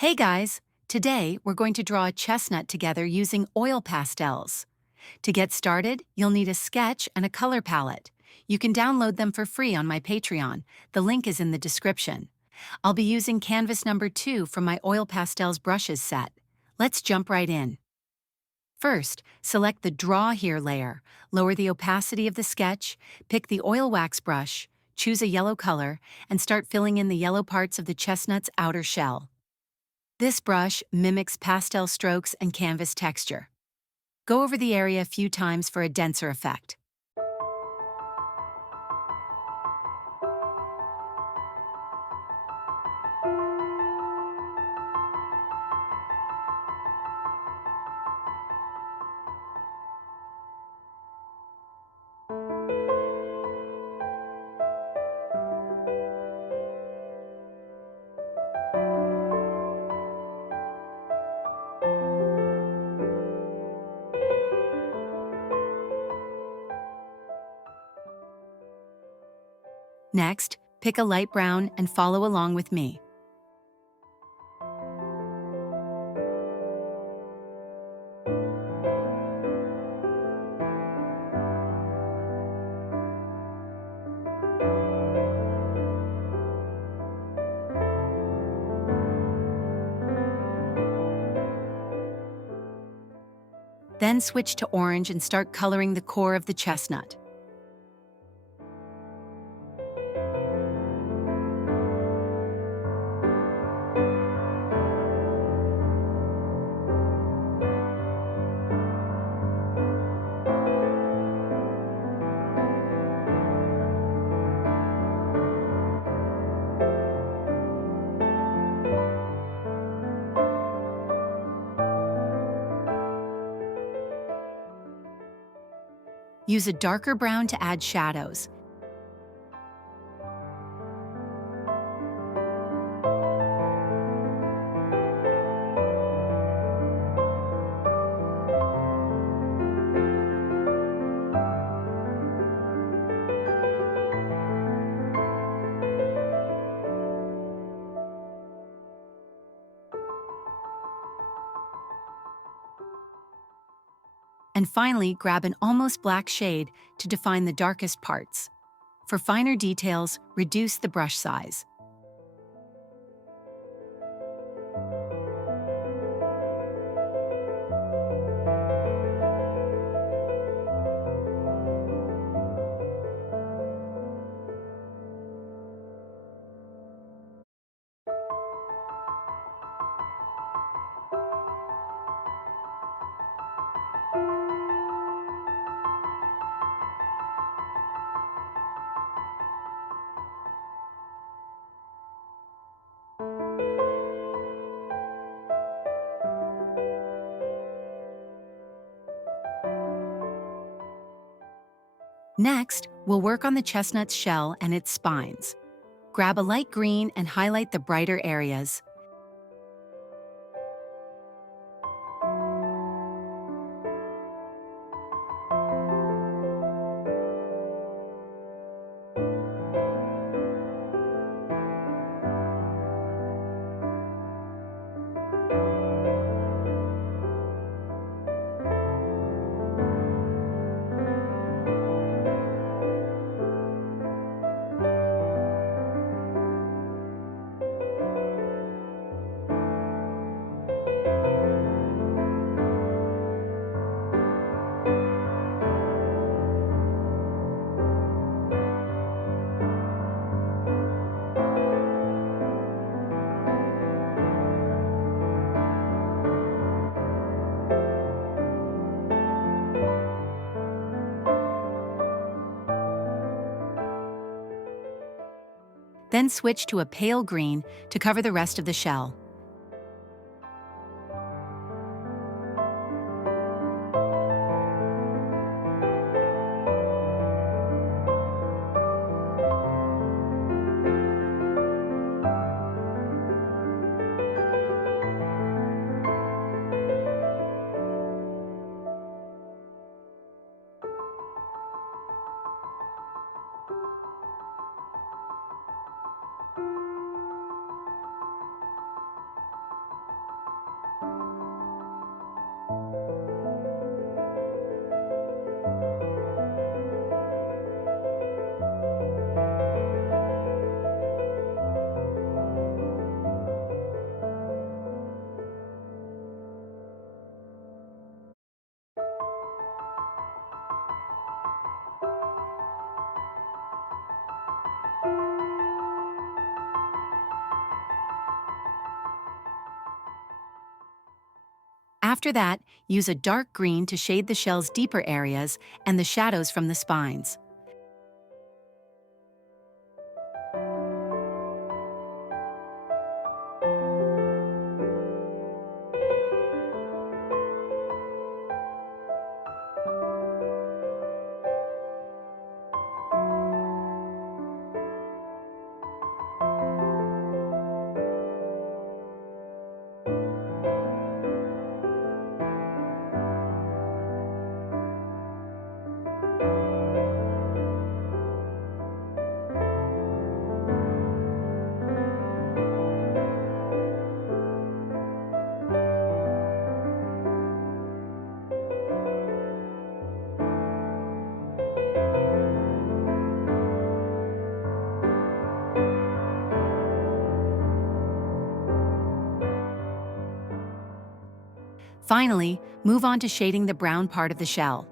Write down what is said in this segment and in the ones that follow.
Hey guys! Today we're going to draw a chestnut together using oil pastels. To get started, you'll need a sketch and a color palette. You can download them for free on my Patreon. The link is in the description. I'll be using canvas number 2 from my Oil Pastels Brushes set. Let's jump right in. First, select the Draw Here layer, lower the opacity of the sketch, pick the oil wax brush, choose a yellow color, and start filling in the yellow parts of the chestnut's outer shell. This brush mimics pastel strokes and canvas texture. Go over the area a few times for a denser effect. Next, pick a light brown and follow along with me. Then switch to orange and start coloring the core of the chestnut. Use a darker brown to add shadows. And finally, grab an almost black shade to define the darkest parts. For finer details, reduce the brush size. Next, we'll work on the chestnut's shell and its spines. Grab a light green and highlight the brighter areas. Then switch to a pale green to cover the rest of the shell. After that, use a dark green to shade the shell's deeper areas and the shadows from the spines. Finally, move on to shading the brown part of the shell.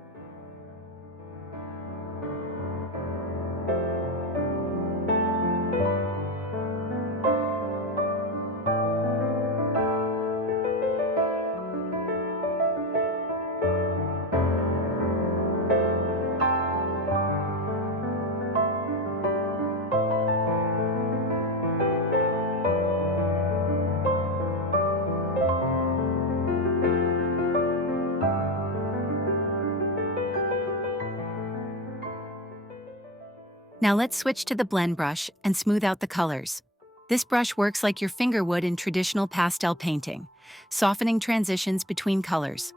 Now let's switch to the blend brush and smooth out the colors. This brush works like your finger would in traditional pastel painting, softening transitions between colors.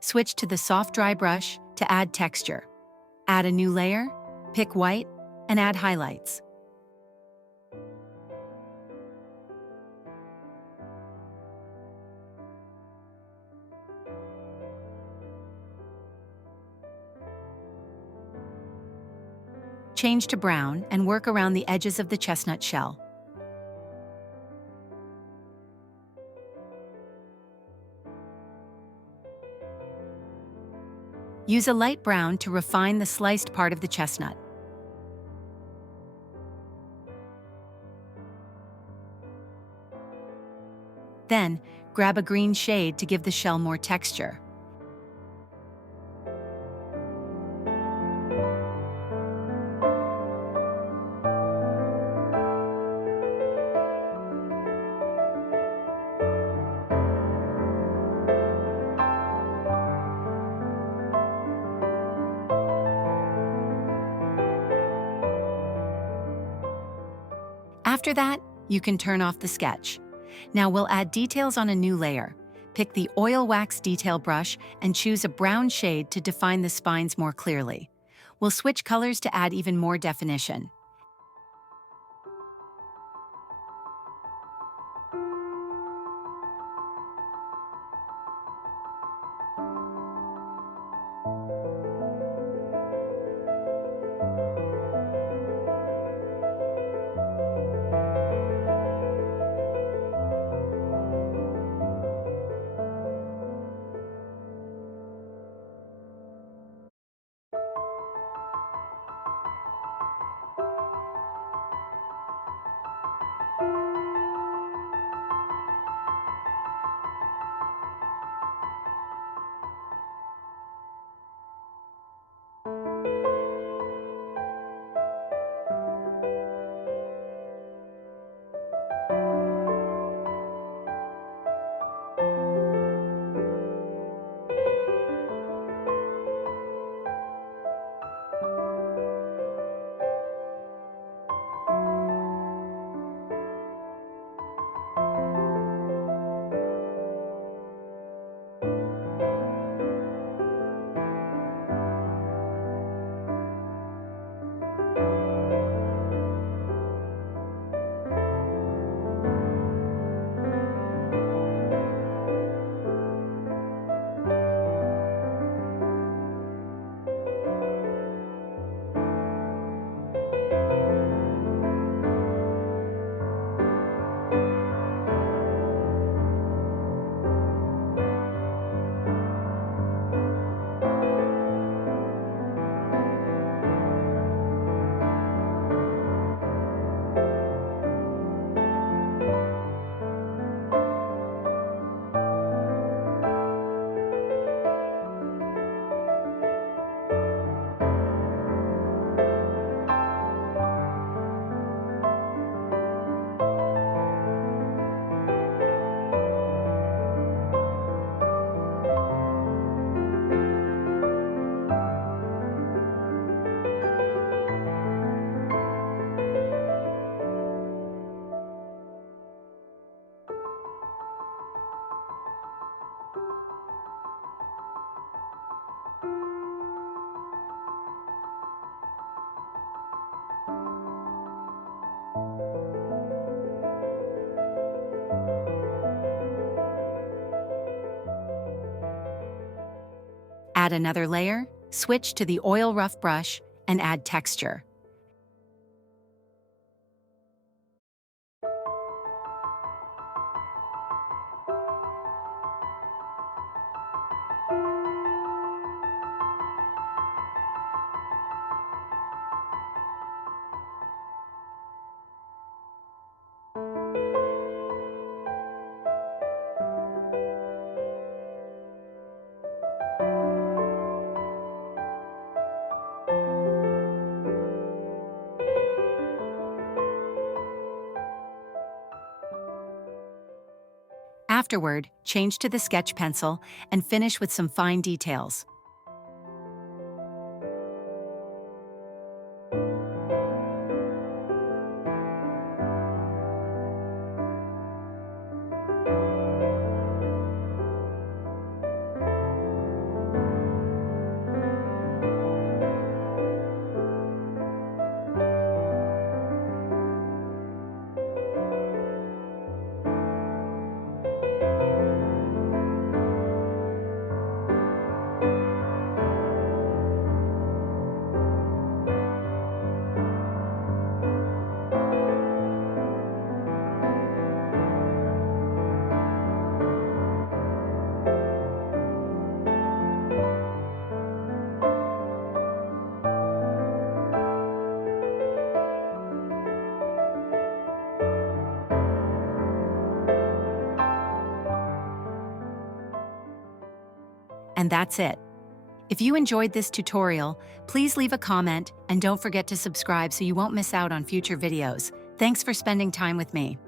Switch to the soft dry brush to add texture. Add a new layer, pick white, and add highlights. Change to brown and work around the edges of the chestnut shell. Use a light brown to refine the sliced part of the chestnut. Then, grab a green shade to give the shell more texture. After that, you can turn off the sketch. Now we'll add details on a new layer. Pick the oil wax detail brush and choose a brown shade to define the spines more clearly. We'll switch colors to add even more definition. Add another layer, switch to the oil rough brush, and add texture. Afterward, change to the sketch pencil and finish with some fine details. And that's it. If you enjoyed this tutorial, please leave a comment and don't forget to subscribe so you won't miss out on future videos. Thanks for spending time with me.